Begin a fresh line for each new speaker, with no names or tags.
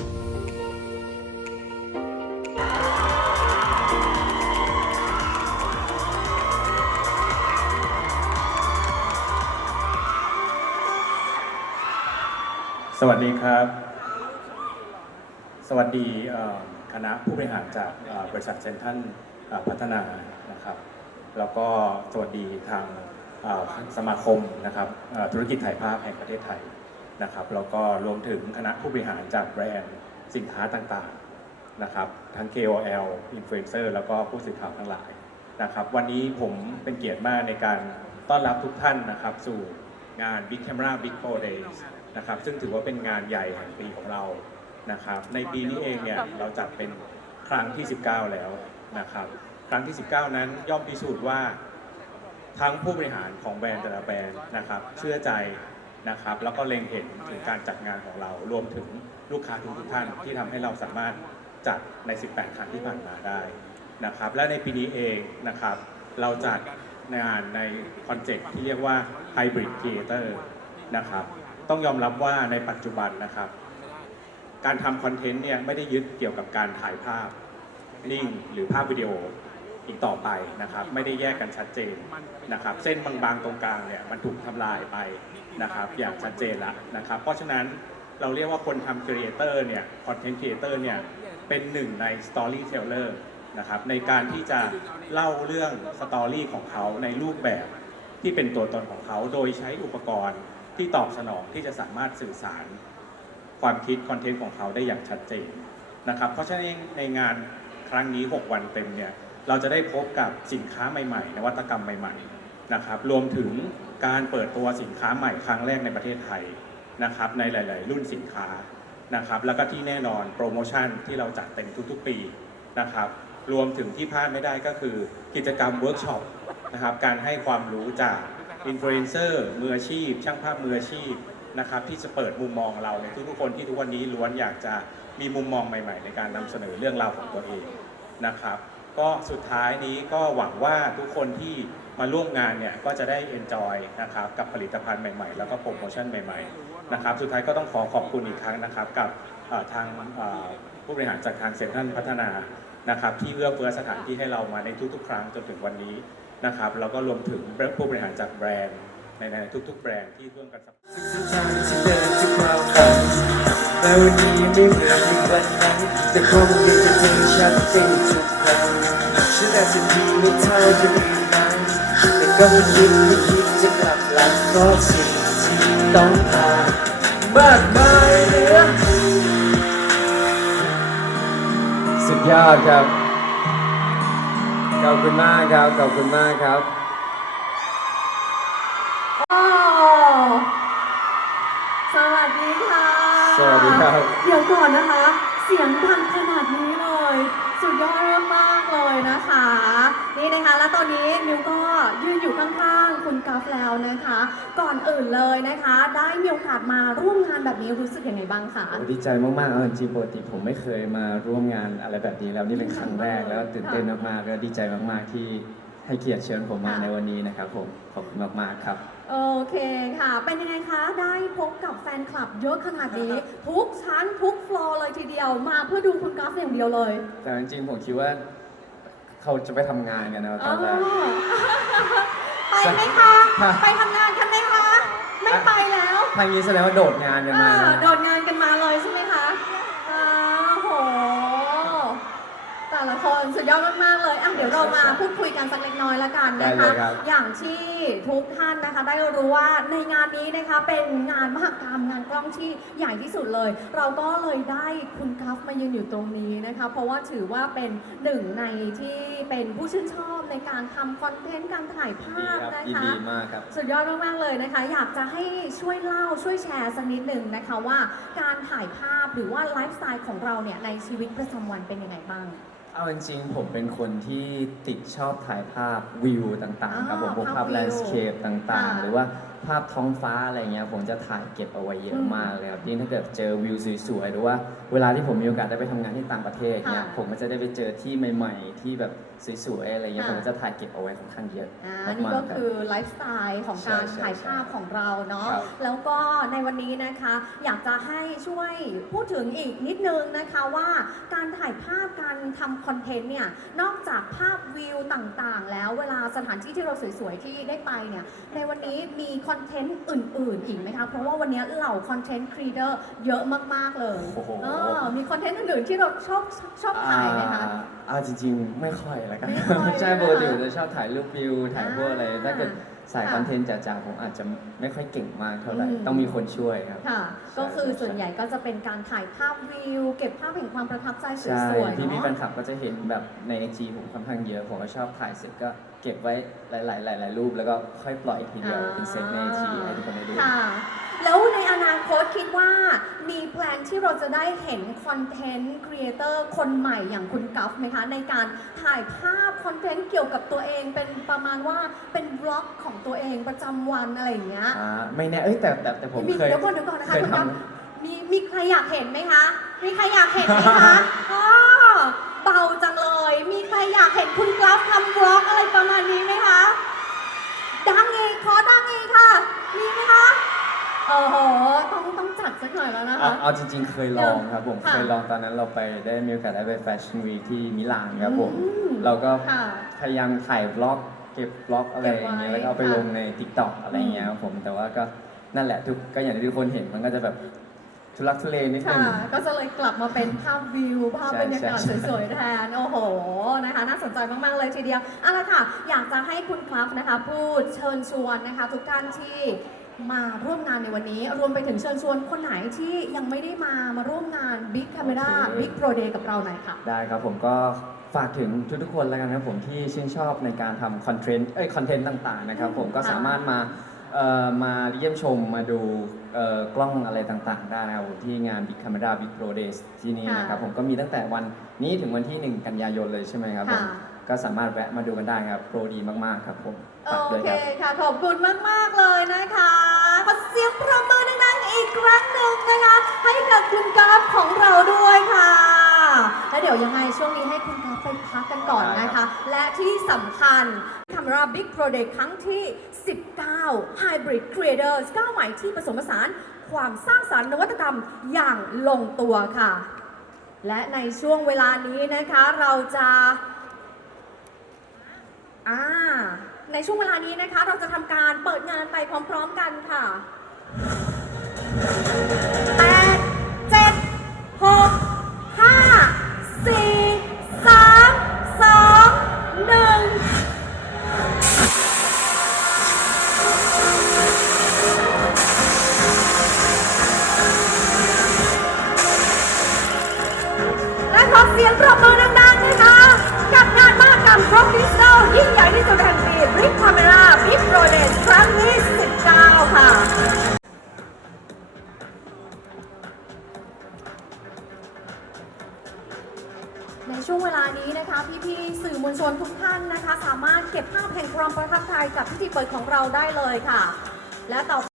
สวัสดีครับ สวัสดีคณะผู้บริหารจากบริษัทเซนทรัลเอ่อพัฒนานะครับ แล้วก็สวัสดีทางสมาคมนะครับธุรกิจถ่ายภาพแห่งประเทศไทย นะครับแล้วก็รวมถึงคณะผู้บริหารจากแบรนด์สินค้าต่างๆนะครับทั้ง KOL Influencer แล้วก็ผู้สื่อข่าวทั้งหลายนะครับวันนี้ผมเป็นเกียรติมากในการต้อนรับทุกท่านนะครับสู่งาน Big Camera Big Pro Days นะครับซึ่งถือว่าเป็นงานใหญ่แห่งปีของเรานะครับในปีนี้เองเนี่ยเราจัดเป็นครั้งที่ 19 แล้วนะครับครั้งที่ 19 นั้นย่อมพิสูจน์ว่าทั้งผู้บริหารของแบรนด์แต่ละแบรนด์นะครับเชื่อใจ นะครับ แล้วก็เล็งเห็นถึงการจัดงานของเรา รวมถึงลูกค้าทุกท่านที่ทำให้เราสามารถจัดใน 18 ครั้งที่ผ่านมาได้นะครับ และในปีนี้เองนะครับ เราจัดงานในคอนเซ็ปต์ที่เรียกว่า Hybrid Creator นะครับ ต้องยอมรับว่าในปัจจุบันนะครับ การทำคอนเทนต์เนี่ยไม่ได้ยึดเกี่ยวกับการถ่ายภาพนิ่งหรือภาพวิดีโอ อีกต่อไปนะครับ ไม่ได้แยกกันชัดเจนนะครับ เส้นบางๆตรงกลางเนี่ยมันถูกทำลายไปนะครับ อย่างชัดเจนล้วนะครับ เพราะฉะนั้นเราเรียกว่าคนทำครีเอเตอร์เนี่ยคอนเทนต์ครีเอเตอร์เนี่ยเป็นหนึ่งในสตอรี่เทเลอร์นะครับในการที่จะเล่าเรื่องสตอรี่ของเขาในรูปแบบที่เป็นตัวตนของเขาโดยใช้อุปกรณ์ที่ตอบสนองที่จะสามารถสื่อสารความคิดคอนเทนต์ของเขาได้อย่างชัดเจนนะครับ เพราะฉะนั้นในงานครั้งนี้ 6 วันเต็มเนี่ย เราจะได้พบกับสินค้าใหม่ๆ นวัตกรรมใหม่ๆนะครับรวมถึงการเปิดตัวสินค้าใหม่ครั้งแรกในประเทศไทยนะครับในหลาย ๆ รุ่นสินค้านะครับแล้วก็ที่แน่นอนโปรโมชั่นที่เราจัดเต็มทุก ๆ ปีนะครับรวมถึงที่พลาดไม่ได้ก็คือกิจกรรมเวิร์กช็อปนะครับการให้ความรู้จากอินฟลูเอนเซอร์มืออาชีพ ช่างภาพมืออาชีพนะครับที่จะเปิดมุมมองเราในทุกๆคนที่ทุกวันนี้ล้วนอยากจะมีมุมมองใหม่ ๆ ในการนำเสนอเรื่องราวของตัวเองนะครับ ก็สุดท้ายนี้ก็หวังว่าทุกคนที่มาร่วมงานเนี่ยก็จะได้ enjoy นะครับกับผลิตภัณฑ์ใหม่ๆ แล้วก็โปรโมชั่นใหม่ๆนะครับสุดท้ายก็ต้องขอขอบคุณอีกครั้งนะครับกับทางผู้บริหารจากทางเซ็นทรัลพัฒนานะครับที่เอื้อเฟื้อสถานที่ให้เรามาในทุกๆ ครั้งจนถึงวันนี้นะครับแล้วก็รวมถึงผู้บริหารจากแบรนด์ในทุกๆ แบรนด์ที่ร่วมกัน
ทุกทางที่เดินทุกความแม้วันนี้ไม่เหมือนวันนั้นแต่คงยังจะเป็นชัดเจนทุกครั้ง ฉันอาจจะดีไม่เท่าจะดีนั้นแต่ก็ไม่คิดไม่คิดจะกลับหลังเพราะสิ่งที่ต้องการมากมายเหลือ
สุดยอดครับ ขอบคุณมากครับ ขอบคุณมากครับ
โอ้สวัสดีค่ะ
สวัสดีครับ
เดี๋ยวก่อนนะคะ เสียงดังขนาดนี้เลย สุดยอดมากๆเลย นะคะ นี่นะคะ แล้วตอนนี้นิวก็ยืนอยู่ข้างๆ คุณกัฟแล้วนะคะ ก่อนอื่นเลยนะคะ ได้มีโอกาสมาร่วมงานแบบนี้รู้สึกยังไงบ้างคะ
โอ้ดีใจมากๆ เอาจริงๆปกติผมไม่เคยมาร่วมงานอะไรแบบนี้แล้วนี่เป็นครั้งแรกแล้วตื่นเต้นมากๆแล้วดีใจมากๆที่ให้เกียรติเชิญผมมาในวันนี้นะครับผมขอบคุณมากๆครับ
โอเคค่ะ เป็นยังไงคะ ได้พบกับแฟนคลับเยอะขนาดนี้ ทุกชั้นทุกฟลอร์เลยทีเดียว มาเพื่อดูคุณกัฟอย่างเดียวเลย
แต่จริงๆผมคิดว่า เขาจะไปทำงานกันนะต
อ๋
อ
อน
แรก
ไปไหมคะ
ค่ะ
ไปทำงานกันไหมคะ ไม่ไปแล้ว
ทางนี้แสดงว่าโดดงานกันมา
เออ
นะ
โดดงาน ละคนสุดยอดมากๆเลยอะเดี๋ยวเรามาพูดคุยกันสักเล็กน้อยละกันนะ
ได้เล
คะ
ยครับ
อย่างที่ทุกท่านนะคะได้รู้ว่าในงานนี้นะคะเป็นงานมหกรรมงานกล้องที่ใหญ่ที่สุดเลย เราก็เลยได้คุณกัฟมายืนอยู่ตรงนี้นะคะ เพราะว่าถือว่าเป็นหนึ่งในที่เป็นผู้ชื่นชอบในการทำคอนเทนต์การถ่ายภา
ดี
พ
ครับ
นะ
ยิน
คะ
ดีมากครับ
สุดยอดมาก ๆ เลยนะคะ อยากจะให้ช่วยเล่าช่วยแชร์สักนิดหนึ่งนะคะว่าการถ่ายภาพหรือว่าไลฟ์สไตล์ของเราเนี่ยในชีวิตประจำวันเป็นยังไงบ้าง
เอาจริงๆผมเป็นคนที่ติดชอบถ่ายภาพวิวต่างๆครับผม
อ่า
พวก
ภา
ภา
พ
พ
วิว
แลนด์สเคปต่าง
ค่ะ
ๆหรือว่าภาพท้องฟ้าอะไรเงี้ยผมจะถ่ายเก็บเอาไว้เยอะมากเลยครับยิ่งถ้าเกิดเจอวิวสวยๆหรือว่าเวลาที่ผมมีโอกาสได้ไปทำงานที่ต่างประเทศเนี่ย
ค่ะ
ผมก็จะได้ไปเจอที่ใหม่ๆ ที่แบบสวยๆอะไรเงี้ย
ค่ะ
ผมก็จะถ่ายเก็บเอาไว้ค่อนข้างเยอะ
อ่า
มา
นี่ก็
กๆรับ
คือไลฟ์สไตล์ของการ
ใช่ใช่
ถ่ายภาพของเราเนาะ
ครับ
แล้วก็ในวันนี้นะคะ อยากจะให้ช่วยพูดถึงอีกนิดนึงนะคะว่าการถ่ายภาพการทำคอนเทนต์เนี่ยนอกจากภาพวิวต่างๆ แล้วเวลาสถานที่ที่เราสวยๆที่ได้ไปเนี่ยในวันนี้มีคอนเทนต์อื่น ๆ อีกไหมคะ เพราะว่าวันนี้เหล่าคอนเทนต์ครีเอเตอร์เยอะมาก ๆ เลย
โอ้โห
เออมีคอนเทนต์อื่น ๆ ที่เราชอบชอบถ่ายไหมคะ
อ่าเอาจริงๆ ไม่ค่อยแล้วกัน
ไม่ค่อย
ใช่
นะคะ
ปกติผมจะชอบถ่ายรูปวิวถ่ายพวกอะไร
อ่า
ถ้าเกิด สาย
ค่ะ
คอนเทนต์จ๋าๆผมอาจจะไม่ค่อยเก่งมากเท่าไหร่
อืม
ต้องมีคนช่วยครับ
ค่ะ ก็คือ
ใช่
ส่วนใหญ่ก็จะเป็นการถ่ายภาพวิว เก็บภาพแห่งความประทับใจส
ใช่
วยๆ
พี่พี่
เนาะ
แฟนคลับก็จะเห็นแบบในไอจีผมค่อนข้างเยอะ ผมก็ชอบถ่ายเสร็จก็เก็บไว้หลาย ๆ หลาย ๆ รูป แล้วก็ค่อยปล่อยทีเดียวเป็นเซตในไอจีให้ทุกคนได้ดู
ค่ะ แล้วในอนาคตคิดว่ามีแพลนที่เราจะได้เห็นคอนเทนต์ครีเอเตอร์คนใหม่อย่างคุณกัฟไหมคะ ในการถ่ายภาพคอนเทนต์เกี่ยวกับตัวเอง เป็นประมาณว่าเป็นบล็อกของตัวเองประจำวันอะไรอย่างเงี้ย
อ่าไม่แน่เอ้ยแต่แต่แต่ผม
มี
เคย
เดี๋ยวก่อนเดี๋ยวก่อนนะคะ
เคย
คุณกัฟ
ท
มีมีใครอยากเห็นไหมคะ มีใครอยากเห็นไหมคะ อ๋อเบาจัง โอ้โหต้องต้องจัดสักหน่อยแล้วนะ
เอา
คะ
เอาจริงๆ เคยลองครับผม
ค่ะ
เคยลองตอนนั้นเราไปได้มีโอกาสได้ไปแฟชั่นวีที่มิลานครับผม
อืม
เราก็
ค่ะ
พยายามถ่ายบล็อก เก็บบล็อกอะไรอย่างเงี้ย
เก็บไว้
แล้วก็เอาไป
ค่ะ
ลงใน t ิ k t o k อะไรอย่างเงี้ยครับผม แต่ว่าก็นั่นแหละทุกก็อย่างที่ทุกคนเห็นมันก็จะแบบทุลักทุเลนิดนึ
ค่ะ
ง
ก็จะเลยกลับมาเป็นภาพวิว ภาพ
ใช่
บรรยากาศ
ใช่
สวยๆแทน โอ้โหนะคะน่าสนใจมากๆเลยทีเดียวเอาละค่ะ อยากจะให้คุณคลัฟนะคะ พูดเชิญชวนนะคะ ทุกท่านที่ มาร่วมงานในวันนี้ รวมไปถึงเชิญชวนคนไหนที่ยังไม่ได้มามาร่วมงาน Big Camera
โอเค
Big Pro Day กับเราหน่อยค่ะ
ได้ครับผมก็ฝากถึงทุกๆคนแล้วกันครับผมที่ชื่นชอบในการทำคอนเทนต์เอ้ยคอนเทนต์ต่างๆนะครับผมก็
ค่ะ
สามารถมาเอ่อมาเยี่ยมชมมาดูเอ่อกล้องอะไรต่างๆ ได้นะครับผมที่งาน Big Camera Big Pro Days ที่นี่นะครับผมก็มีตั้งแต่วันนี้ถึงวันที่ 1 กันยายนเลยใช่ไหมครับผม
ค่ะ
ก็สามารถแวะมาดูกันได้ครับ โปรดีมากๆครับผม
โอ
ฝากด้วย
เค
ครับ
ค่ะ ขอบคุณมาก ๆ เลยนะคะขอเสียงปรบมือดังๆอีกครั้งหนึ่งนะคะ ให้กับคุณกราฟของเราด้วยค่ะ แล้วเดี๋ยวยังไงช่วงนี้ให้คุณกราฟไปพักกันก่อนนะคะ และที่สำคัญ Camera Big Pro Day ครั้งที่ 19 Hybrid Creators ก้าวใหม่ที่ผสมผสานความสร้างสรรค์นวัตกรรมอย่างลงตัวค่ะ และในช่วงเวลานี้นะคะเราจะ อ่า ในช่วงเวลานี้นะคะ เราจะทำการเปิดงานไปพร้อมๆกันค่ะแปดเจ็ดหกห้าสี่สามสองหนึ่งและขอเสียงปรบมือ วลชนทุกท่านนะคะ สามารถเก็บภาพแห่งความประทับใจกับพิธีเปิดของเราได้เลยค่ะ และต่อ